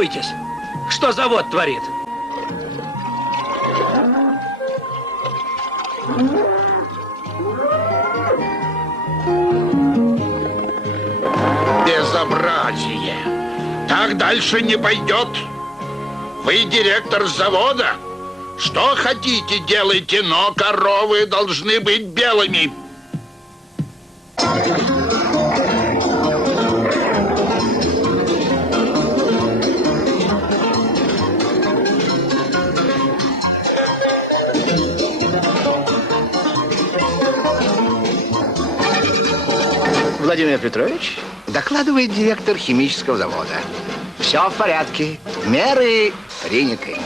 Полюбуйтесь, что завод творит. Безобразие. Так дальше не пойдет. Вы директор завода. Что хотите, делайте, но коровы должны быть белыми. Владимир Петрович, докладывает директор химического завода. Все в порядке. Меры приняты.